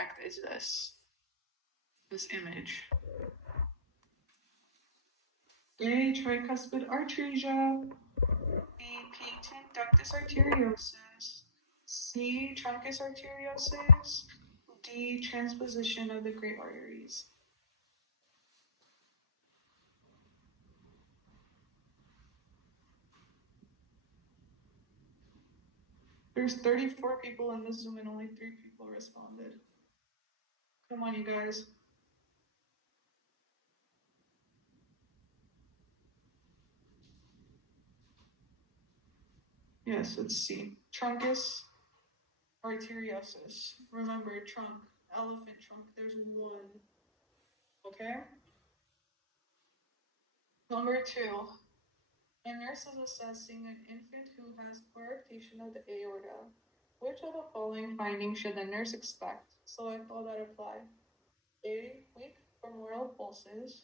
effect is this? This image. A. Tricuspid atresia. B. Patent ductus arteriosus. C. Truncus arteriosus. D. Transposition of the great arteries. There's 34 people in this Zoom and only 3 people responded. Come on, you guys. Yes, it's C. Truncus arteriosus. Remember, trunk, elephant trunk, there's one. Okay? Number 2. A nurse is assessing an infant who has coarctation of the aorta. Which of the following findings should the nurse expect? Select all that apply. A. Weak femoral pulses.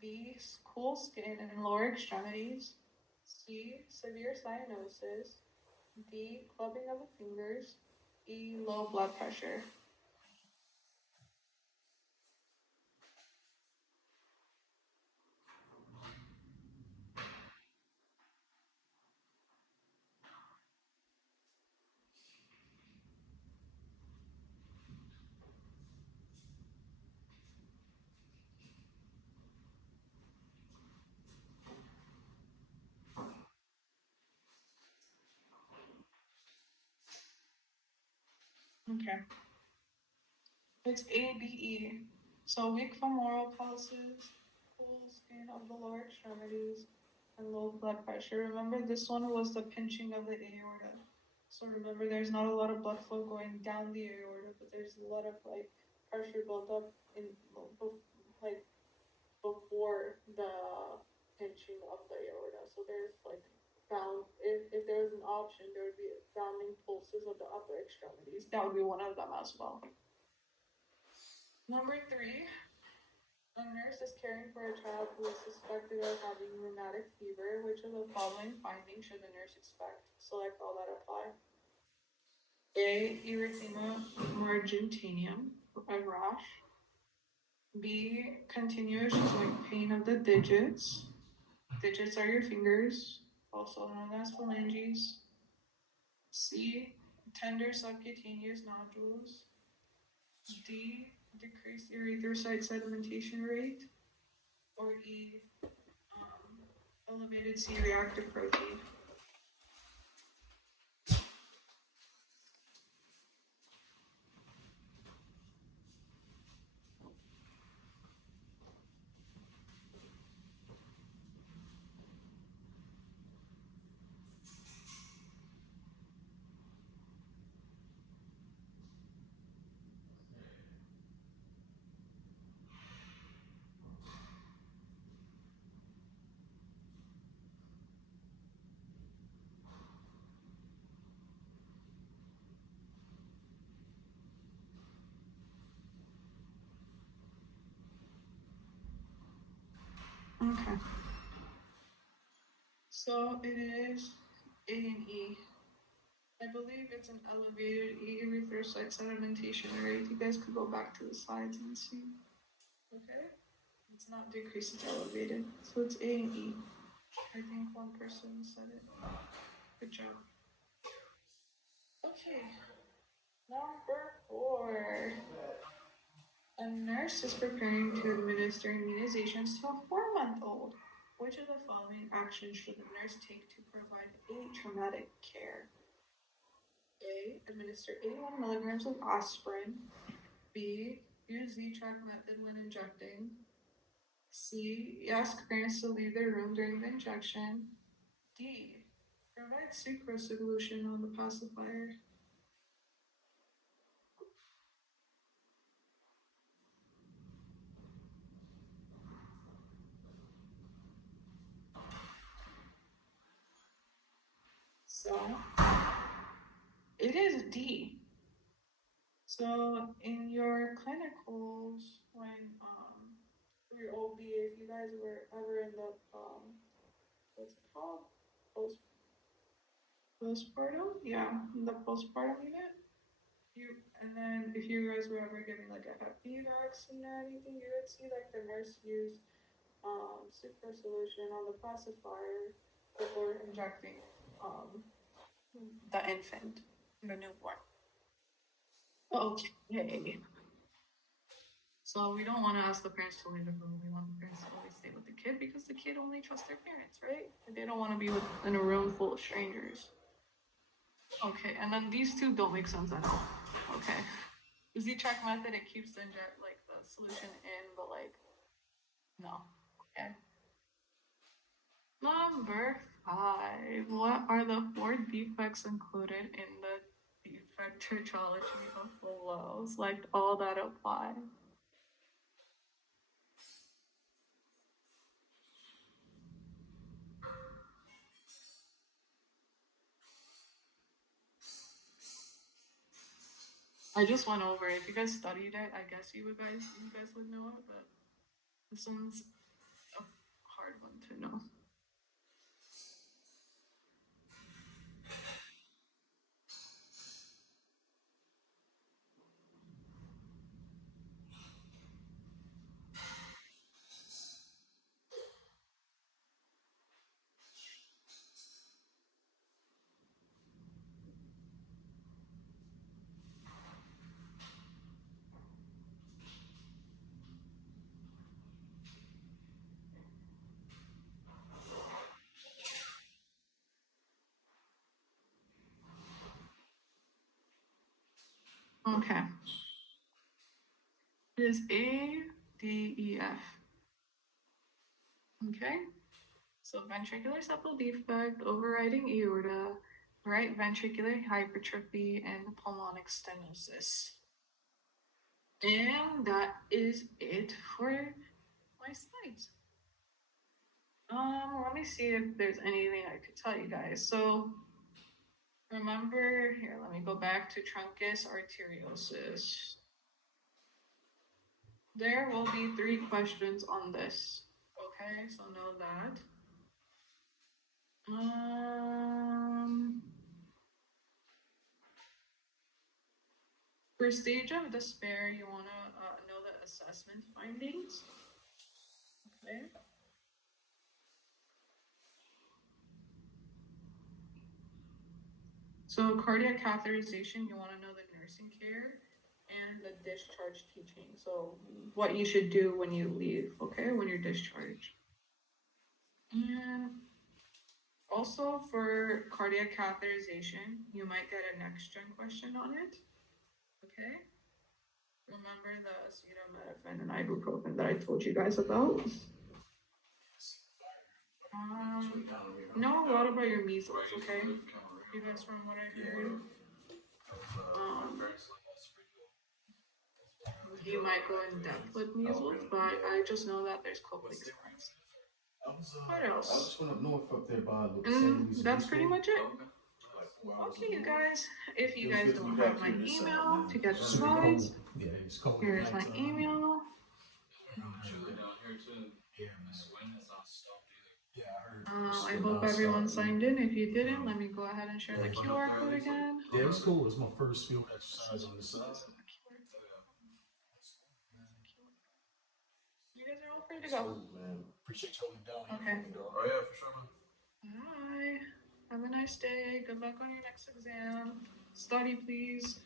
B. Cool skin in lower extremities. C. Severe cyanosis. D. Clubbing of the fingers. E. Low blood pressure. Okay. It's A, B, E. So weak femoral pulses, cool skin of the lower extremities, and low blood pressure. Remember, this one was the pinching of the aorta. So remember, there's not a lot of blood flow going down the aorta, but there's a lot of like pressure built up in like before the pinching of the aorta. So there's like if there was an option, there would be bounding pulses of the upper extremities. That would be one of them as well. Number 3, a nurse is caring for a child who is suspected of having rheumatic fever. Which of the following findings should the nurse expect? Select all that apply. A. Erythema marginatum, a rash. B. Continuous joint pain of the digits. Digits are your fingers, also known as phalanges. C. Tender subcutaneous nodules. D. Decreased erythrocyte sedimentation rate. Or E. Elevated C-reactive protein. Okay. So it is A and E. I believe it's an elevated erythrocyte sedimentation rate. You guys could go back to the slides and see. Okay? It's not decreased, it's elevated. So it's A and E. I think one person said it. Good job. Okay. Number 4. A nurse is preparing to administer immunizations to a 4-month-old. Which of the following actions should the nurse take to provide traumatic care? A. Administer 81 milligrams of aspirin. B. Use Z-Track method when injecting. C. Ask parents to leave their room during the injection. D. Provide sucrose solution on the pacifier. So it is D. So in your clinicals, when for your OB, if you guys were ever in the what's it called? Postpartum? Yeah, in the postpartum unit. And then if you guys were ever getting like a Hep B vaccine or anything, you would see like the nurse use super solution on the pacifier before injecting the infant, the newborn. Okay. So we don't want to ask the parents to leave the room. We want the parents to always stay with the kid because the kid only trusts their parents, right? They don't want to be in a room full of strangers. Okay, and then these two don't make sense at all. Okay. The Z-track method, it keeps the solution in, but like, no. Okay. Number 5. What are the 4 defects included in the defect triology of below? Select all that apply. I just went over it. If you guys studied it, I guess you guys would know it, but this one's a hard one to know. Okay. It is A, D, E, F. Okay. So ventricular septal defect, overriding aorta, right ventricular hypertrophy, and pulmonic stenosis. And that is it for my slides. Let me see if there's anything I could tell you guys. So remember here, let me go back to truncus arteriosus. There will be 3 questions on this. Okay, so know that. For stage of despair, you want to know the assessment findings. Okay. So cardiac catheterization, you want to know the nursing care and the discharge teaching. So what you should do when you leave, okay, when you're discharged. And also for cardiac catheterization, you might get a next gen question on it. Okay. Remember the acetaminophen and ibuprofen that I told you guys about? Know a lot about your measles, okay? You guys, from what I heard, you might go in depth with measles, but I just know that there's copious ones. What else? I just went up north up there by that's pretty much it. Okay, you guys. If you guys don't have my email to get the slides, here's my email. I hope everyone signed in. If you didn't, let me go ahead and share the QR code again. Yeah, it's cool. It's my first field exercise on the side. You guys are all free to go. Man, appreciate you holding down. Okay. Oh yeah, for sure, man. Bye. Have a nice day. Good luck on your next exam. Study, please.